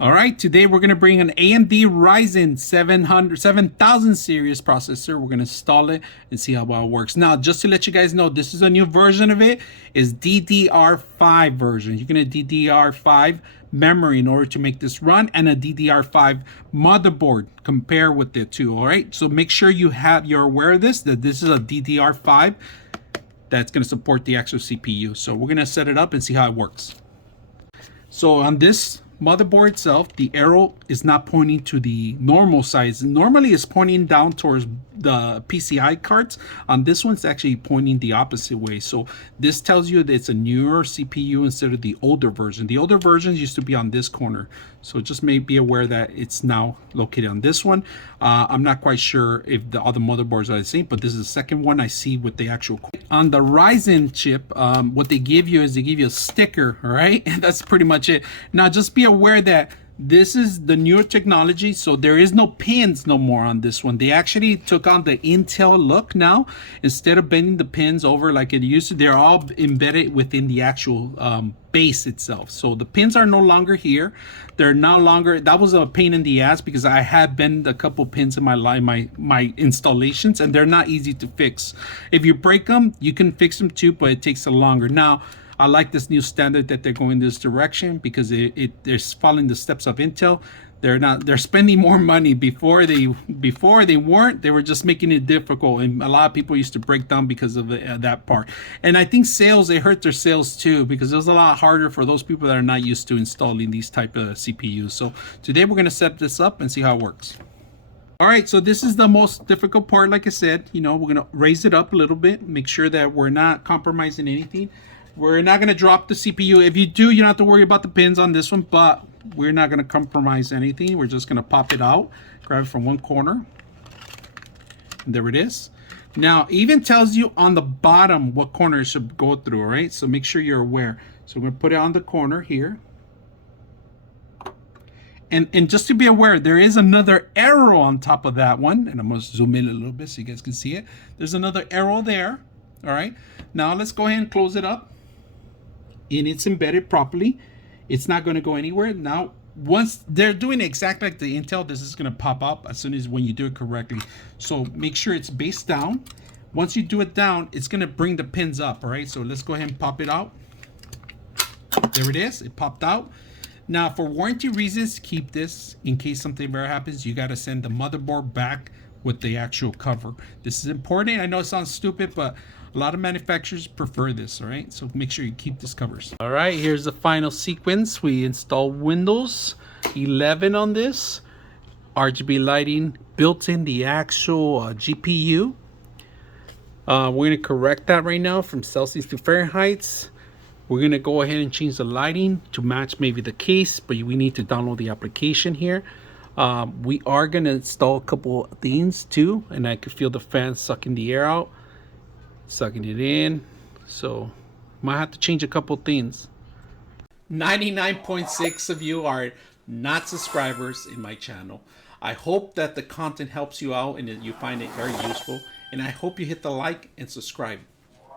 All right, today we're going to bring an AMD Ryzen 7000 series processor. We're going to install it and see how well it works. Now, just to let you guys know, this is a new version of it. Is DDR5 version. You're going to DDR5 memory in order to make this run, and a DDR5 motherboard compare with the two. All right, so make sure you're aware of this, that this is a DDR5 that's going to support the actual CPU. So we're going to set it up and see how it works. So on this motherboard itself, the arrow is not pointing to the normal size. Normally it's pointing down towards the PCI cards. On this one's actually pointing the opposite way. So this tells you that it's a newer CPU instead of the older version. The older versions used to be on this corner. So just may be aware that it's now located on this one. I'm not quite sure if the other motherboards are the same, but this is the second one I see with the actual. On the Ryzen chip, what they give you is they give you a sticker, all right? And that's pretty much it. Now just be aware that this is the newer technology, so there is no pins no more on this one. They actually took on the Intel look now. Instead of bending the pins over like it used to, they're all embedded within the actual base itself. So the pins are no longer here. They're no longer, that was a pain in the ass because I had bent a couple pins in my installations, and they're not easy to fix. If you break them, you can fix them too, but it takes a longer. Now, I like this new standard that they're going this direction because they're following the steps of Intel. They're spending more money. Before they weren't. They were just making it difficult, and a lot of people used to break down because of that part. And I think they hurt their sales too, because it was a lot harder for those people that are not used to installing these type of CPUs. So today we're going to set this up and see how it works. All right, so this is the most difficult part. Like I said, we're going to raise it up a little bit, make sure that we're not compromising anything. We're not going to drop the CPU. If you do, you don't have to worry about the pins on this one, but we're not going to compromise anything. We're just going to pop it out, grab it from one corner. And there it is. Now, it even tells you on the bottom what corner it should go through, all right? So make sure you're aware. So we're going to put it on the corner here. And just to be aware, there is another arrow on top of that one. And I'm going to zoom in a little bit so you guys can see it. There's another arrow there, all right? Now, let's go ahead and close it up. And it's embedded properly. It's not going to go anywhere. Now, once they're doing exactly like the Intel, this is going to pop up as soon as when you do it correctly. So make sure it's based down. Once you do it down, it's going to bring the pins up. All right, so let's go ahead and pop it out. There it is. It popped out. Now, for warranty reasons, keep this in case something ever happens. You got to send the motherboard back with the actual cover. This is important. I know it sounds stupid, but a lot of manufacturers prefer this, all right? So make sure you keep this covers. All right, here's the final sequence. We install Windows 11 on this. RGB lighting built in the actual GPU. We're going to correct that right now from Celsius to Fahrenheit. We're going to go ahead and change the lighting to match maybe the case, but we need to download the application here. We are going to install a couple of things too, and I could feel the fan sucking the air out, sucking it in. So might have to change a couple things. 99.6 of you are not subscribers in my channel. I hope that the content helps you out and that you find it very useful, and I hope you hit the like and subscribe.